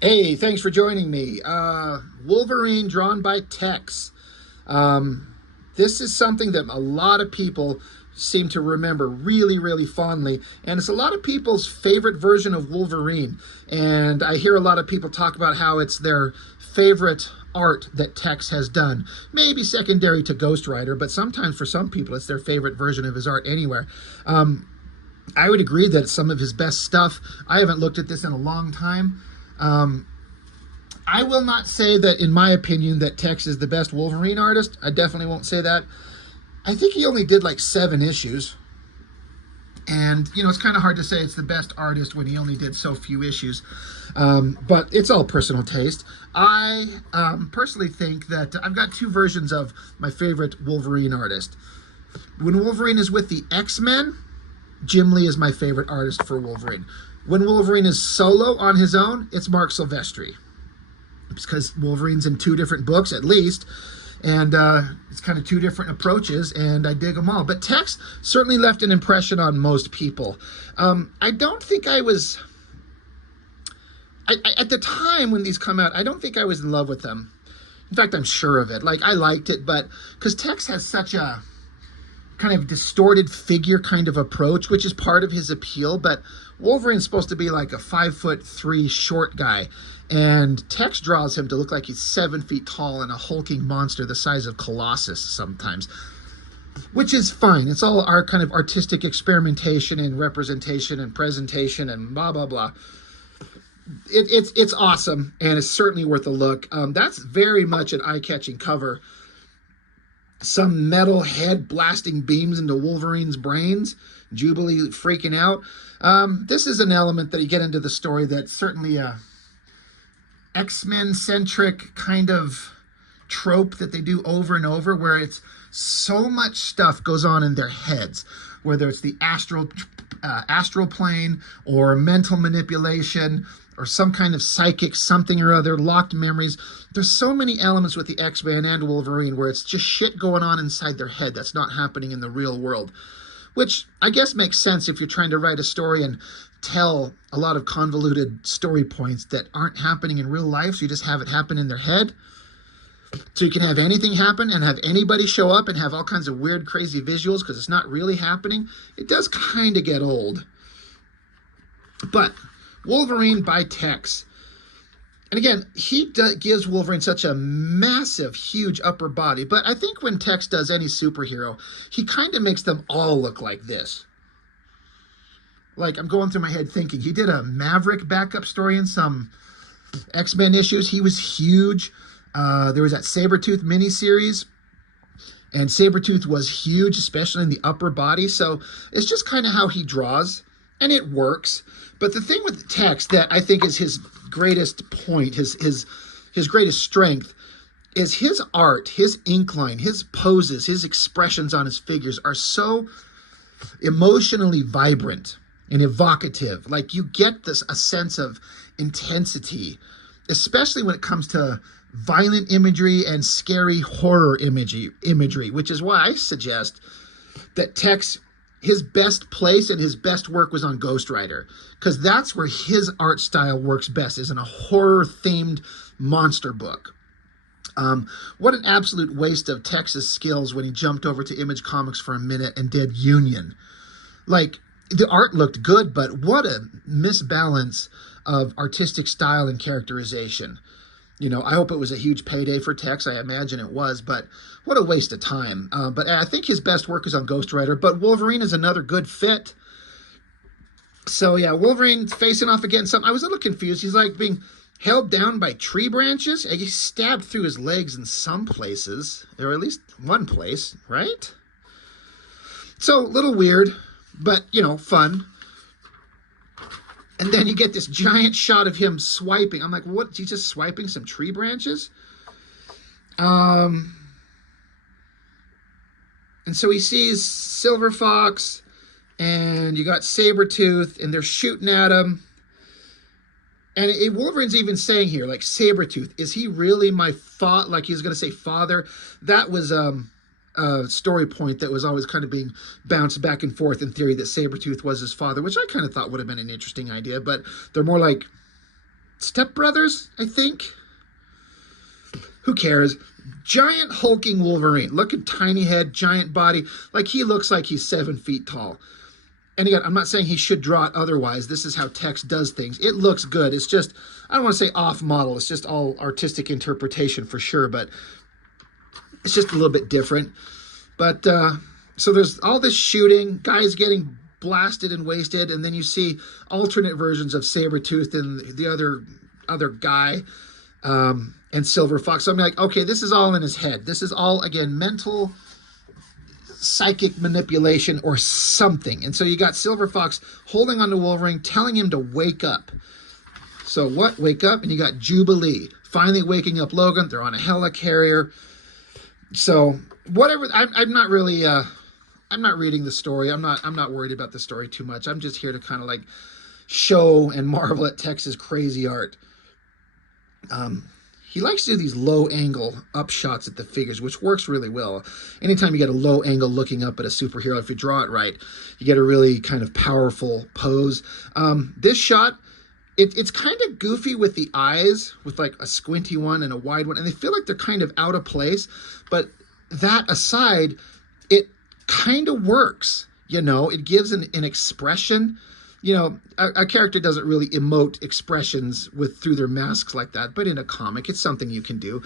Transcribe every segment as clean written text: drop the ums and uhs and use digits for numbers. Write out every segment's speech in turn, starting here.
Hey, thanks for joining me. Wolverine drawn by Tex. This is something that a lot of people seem to remember really, really fondly, and it's a lot of people's favorite version of Wolverine. And I hear a lot of people talk about how it's their favorite art that Tex has done. Maybe secondary to Ghost Rider, but sometimes for some people it's their favorite version of his art anywhere. I would agree that it's some of his best stuff. I haven't looked at this in a long time. Um, I will not say that, in my opinion, that Tex is the best Wolverine artist. I definitely won't say that. I think he only did like 7 issues. And, it's kind of hard to say it's the best artist when he only did so few issues. But it's all personal taste. I personally think that I've got two versions of my favorite Wolverine artist. When Wolverine is with the X-Men, Jim Lee is my favorite artist for Wolverine. When Wolverine is solo on his own, it's Mark Silvestri. Because Wolverine's in two different books at least, and it's kind of two different approaches, and I dig them all. But Tex certainly left an impression on most people. I don't think I was... at the time when these come out, I don't think I was in love with them. In fact, I'm sure of it. Like, I liked it, but because Tex has such a kind of distorted figure kind of approach, which is part of his appeal, but Wolverine's supposed to be like a 5'3" short guy, and Tex draws him to look like he's 7 feet tall and a hulking monster the size of Colossus sometimes, which is fine. It's all our kind of artistic experimentation and representation and presentation and blah blah blah. It's awesome, and it's certainly worth a look. That's very much an eye-catching cover. Some metal head blasting beams into Wolverine's brains, Jubilee freaking out. This is an element that you get into the story that's certainly a X-Men centric kind of trope that they do over and over, where it's so much stuff goes on in their heads, whether it's the astral plane or mental manipulation or some kind of psychic something or other, locked memories. There's so many elements with the X-Men and Wolverine where it's just shit going on inside their head that's not happening in the real world, which I guess makes sense if you're trying to write a story and tell a lot of convoluted story points that aren't happening in real life, so you just have it happen in their head. So you can have anything happen and have anybody show up and have all kinds of weird, crazy visuals because it's not really happening. It does kind of get old. But Wolverine by Tex. And again, he gives Wolverine such a massive, huge upper body. But I think when Tex does any superhero, he kind of makes them all look like this. Like, I'm going through my head thinking, he did a Maverick backup story in some X-Men issues. He was huge. There was that Sabretooth miniseries, and Sabretooth was huge, especially in the upper body. So it's just kind of how he draws, and it works. But the thing with Tex that I think is his greatest point, his greatest strength, is his art, his ink line, his poses, his expressions on his figures are so emotionally vibrant and evocative. Like, you get a sense of intensity, especially when it comes to violent imagery and scary horror imagery, which is why I suggest that Tex, his best place and his best work was on Ghost Rider, because that's where his art style works best, is in a horror-themed monster book. What an absolute waste of Tex's skills when he jumped over to Image Comics for a minute and did Union. Like, the art looked good, but what a misbalance of artistic style and characterization. I hope it was a huge payday for Tex. I imagine it was, but what a waste of time. But I think his best work is on Ghost Rider, but Wolverine is another good fit. So yeah, Wolverine's facing off against something. I was a little confused. He's like being held down by tree branches. He's stabbed through his legs in some places, or at least one place, right? So, a little weird, but, fun. And then you get this giant shot of him swiping. I'm like, what? He's just swiping some tree branches? And so he sees Silver Fox, and you got Sabretooth, and they're shooting at him. And Wolverine's even saying here, like, Sabretooth, is he really my father? Like, he's going to say father. That was story point that was always kind of being bounced back and forth in theory, that Sabretooth was his father, which I kind of thought would have been an interesting idea, but they're more like stepbrothers, I think. Who cares? Giant hulking Wolverine. Look at tiny head, giant body. Like, he looks like he's 7 feet tall. And again, I'm not saying he should draw it otherwise. This is how Tex does things. It looks good. It's just, I don't want to say off model. It's just all artistic interpretation for sure, but it's just a little bit different. But, so there's all this shooting, guys getting blasted and wasted, and then you see alternate versions of Sabretooth and the other guy, and Silver Fox. So I'm like, okay, this is all in his head. This is all, again, mental psychic manipulation or something. And so you got Silver Fox holding on to Wolverine, telling him to wake up. So what? Wake up. And you got Jubilee finally waking up Logan. They're on a helicarrier. So whatever. I'm not really I'm not reading the story. I'm not worried about the story too much. I'm just here to kind of like show and marvel at Tex's crazy art. He likes to do these low angle up shots at the figures, which works really well. Anytime you get a low angle looking up at a superhero, if you draw it right, you get a really kind of powerful pose. This shot, it's kind of goofy with the eyes, with like a squinty one and a wide one, and they feel like they're kind of out of place. But that aside, it kind of works. You know, it gives an expression. You know, a character doesn't really emote expressions through their masks like that, but in a comic, it's something you can do.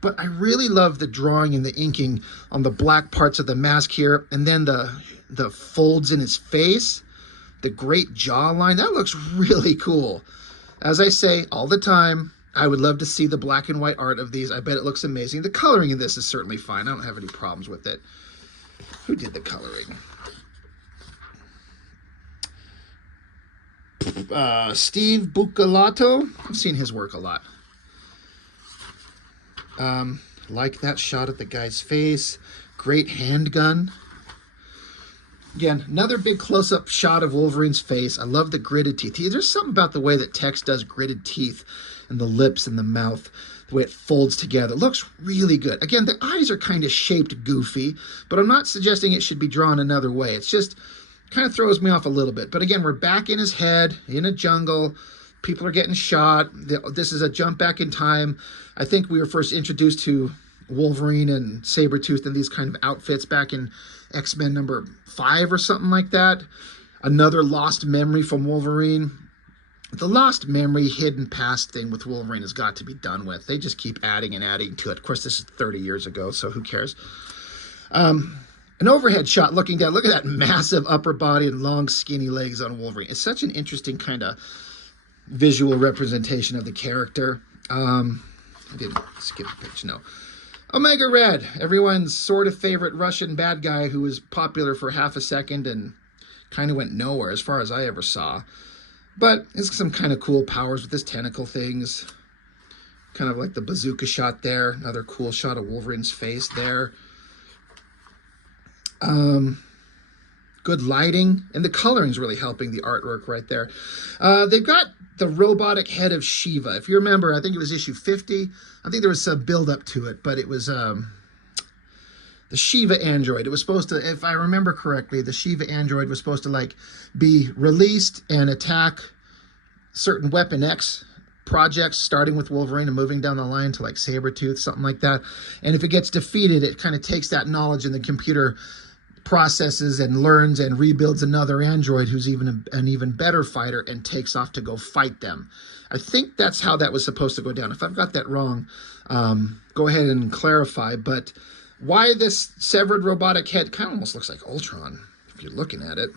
But I really love the drawing and the inking on the black parts of the mask here, and then the folds in his face, the great jawline. That looks really cool. As I say all the time, I would love to see the black and white art of these. I bet it looks amazing. The coloring in this is certainly fine. I don't have any problems with it. Who did the coloring? Steve Buccellato. I've seen his work a lot. Like that shot of the guy's face. Great handgun. Again, another big close-up shot of Wolverine's face. I love the gritted teeth. There's something about the way that Tex does gritted teeth and the lips and the mouth, the way it folds together. It looks really good. Again, the eyes are kind of shaped goofy, but I'm not suggesting it should be drawn another way. It's just kind of throws me off a little bit. But again, we're back in his head, in a jungle. People are getting shot. This is a jump back in time. I think we were first introduced to Wolverine and Sabretooth in these kind of outfits back in X-Men number 5 or something like that. Another lost memory from Wolverine. The lost memory, hidden past thing with Wolverine has got to be done with. They just keep adding and adding to it. Of course, this is 30 years ago, so who cares? An overhead shot looking down. Look at that massive upper body and long, skinny legs on Wolverine. It's such an interesting kind of visual representation of the character. I didn't skip a page, no. Omega Red, everyone's sort of favorite Russian bad guy who was popular for half a second and kind of went nowhere as far as I ever saw. But it's some kind of cool powers with his tentacle things. Kind of like the bazooka shot there. Another cool shot of Wolverine's face there. Good lighting, and the coloring's really helping the artwork right there. They've got the robotic head of Shiva. If you remember, I think it was issue 50. I think there was some build up to it, but it was the Shiva android. It was supposed to, if I remember correctly, the Shiva android was supposed to like be released and attack certain Weapon X projects, starting with Wolverine and moving down the line to like Sabretooth, something like that. And if it gets defeated, it kind of takes that knowledge and the computer processes and learns and rebuilds another android who's an even better fighter and takes off to go fight them. I think that's how that was supposed to go down. If I've got that wrong, go ahead and clarify. But why this severed robotic head kind of almost looks like Ultron if you're looking at it.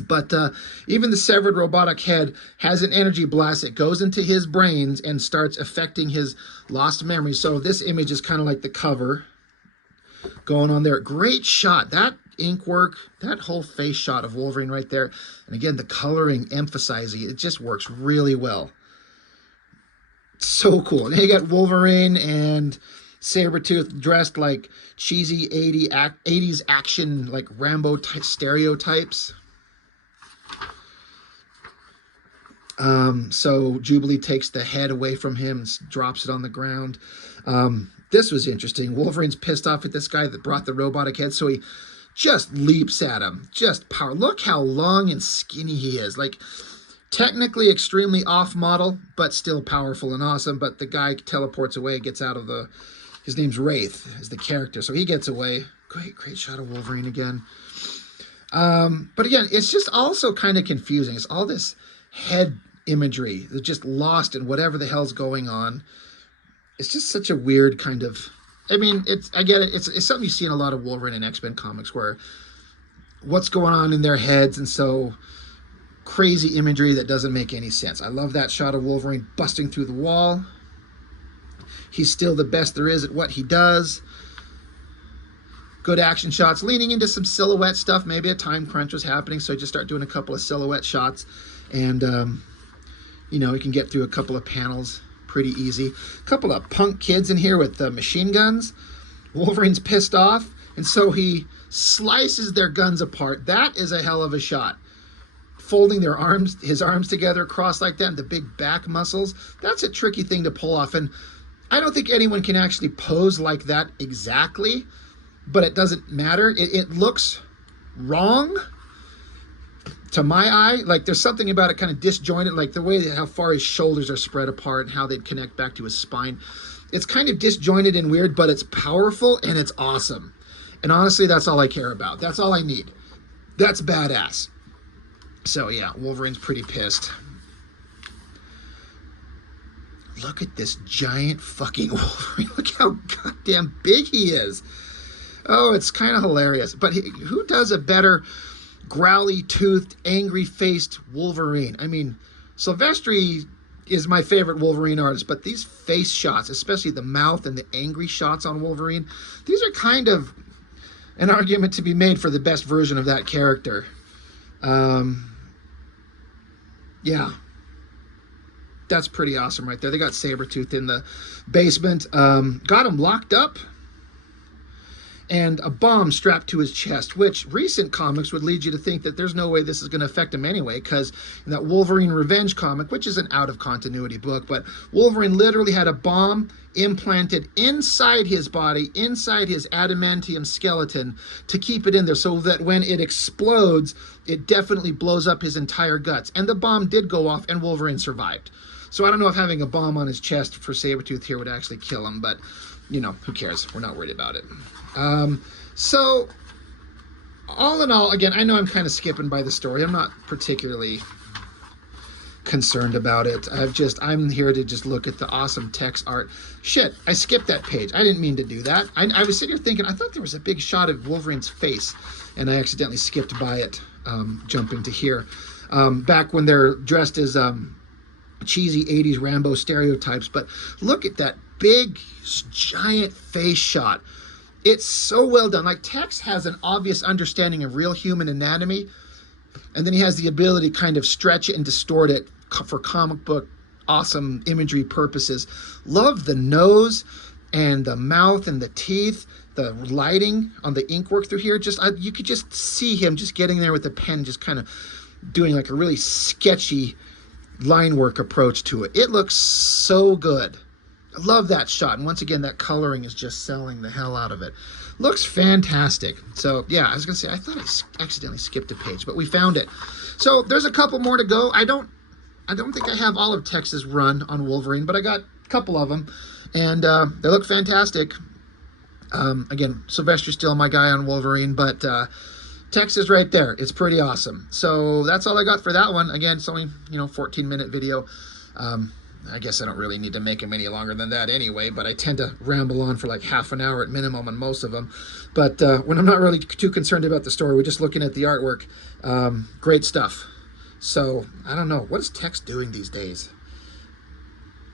But even the severed robotic head has an energy blast that goes into his brains and starts affecting his lost memory. So this image is kind of like the cover going on there. Great shot. That ink work, that whole face shot of Wolverine right there. And again, the coloring emphasizing it just works really well. So cool. And you got Wolverine and Sabretooth dressed like cheesy 80s action, like Rambo type stereotypes. So Jubilee takes the head away from him and drops it on the ground. This was interesting. Wolverine's pissed off at this guy that brought the robotic head, so he just leaps at him. Just power. Look how long and skinny he is. Like, Technically extremely off model, but still powerful and awesome. But the guy teleports away, gets out of the... His name's Wraith, is the character. So he gets away. Great shot of Wolverine again. But again, it's just also kind of confusing. It's all this head imagery. They're just lost in whatever the hell's going on. It's just such a weird kind of... I mean, I get it. It's something you see in a lot of Wolverine and X-Men comics where what's going on in their heads, and so crazy imagery that doesn't make any sense. I love that shot of Wolverine busting through the wall. He's still the best there is at what he does. Good action shots, leaning into some silhouette stuff. Maybe a time crunch was happening, so just start doing a couple of silhouette shots, and you know, you can get through a couple of panels pretty easy. A couple of punk kids in here with machine guns. Wolverine's pissed off, and so he slices their guns apart. That is a hell of a shot. Folding their arms, his arms together across like that, and the big back muscles. That's a tricky thing to pull off, and I don't think anyone can actually pose like that exactly, but it doesn't matter. It looks wrong to my eye. Like there's something about it kind of disjointed, like the way that how far his shoulders are spread apart and how they'd connect back to his spine. It's kind of disjointed and weird, but it's powerful and it's awesome. And honestly, that's all I care about. That's all I need. That's badass. So yeah, Wolverine's pretty pissed. Look at this giant fucking Wolverine. Look how goddamn big he is. Oh, it's kind of hilarious. But who does a better growly-toothed, angry-faced Wolverine? I mean, Silvestri is my favorite Wolverine artist, but these face shots, especially the mouth and the angry shots on Wolverine, these are kind of an argument to be made for the best version of that character. Yeah. That's pretty awesome right there. They got Sabretooth in the basement. Got him locked up. And a bomb strapped to his chest, which recent comics would lead you to think that there's no way this is going to affect him anyway, because in that Wolverine Revenge comic, which is an out-of-continuity book, but Wolverine literally had a bomb implanted inside his body, inside his adamantium skeleton, to keep it in there so that when it explodes, it definitely blows up his entire guts. And the bomb did go off, and Wolverine survived. So I don't know if having a bomb on his chest for Sabretooth here would actually kill him, but, you know, who cares? We're not worried about it. So, all in all, again, I know I'm kind of skipping by the story. I'm not particularly concerned about it. I'm here to just look at the awesome text art. Shit, I skipped that page. I didn't mean to do that. I was sitting here thinking, I thought there was a big shot of Wolverine's face, and I accidentally skipped by it, jumping to here. Back when they're dressed as cheesy 80s Rambo stereotypes, but look at that big, giant face shot. It's so well done. Like, Tex has an obvious understanding of real human anatomy, and then he has the ability to kind of stretch it and distort it for comic book awesome imagery purposes. Love the nose and the mouth and the teeth, the lighting on the ink work through here. You could just see him just getting there with the pen, just kind of doing like a really sketchy line work approach to it. It looks so good. I love that shot, and once again, that coloring is just selling the hell out of it. Looks fantastic. So, yeah, I was going to say, I thought I accidentally skipped a page, but we found it. So, there's a couple more to go. I don't think I have all of Tex's run on Wolverine, but I got a couple of them, and they look fantastic. Again, Silvestri's still my guy on Wolverine, but Tex is right there. It's pretty awesome. So, that's all I got for that one. Again, it's only, 14-minute video. I guess I don't really need to make them any longer than that anyway, but I tend to ramble on for like half an hour at minimum on most of them. But when I'm not really too concerned about the story, we're just looking at the artwork. Great stuff. So, I don't know. What is Tex doing these days?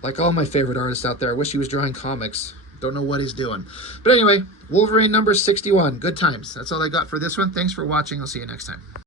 Like all my favorite artists out there, I wish he was drawing comics. Don't know what he's doing. But anyway, Wolverine number 61. Good times. That's all I got for this one. Thanks for watching. I'll see you next time.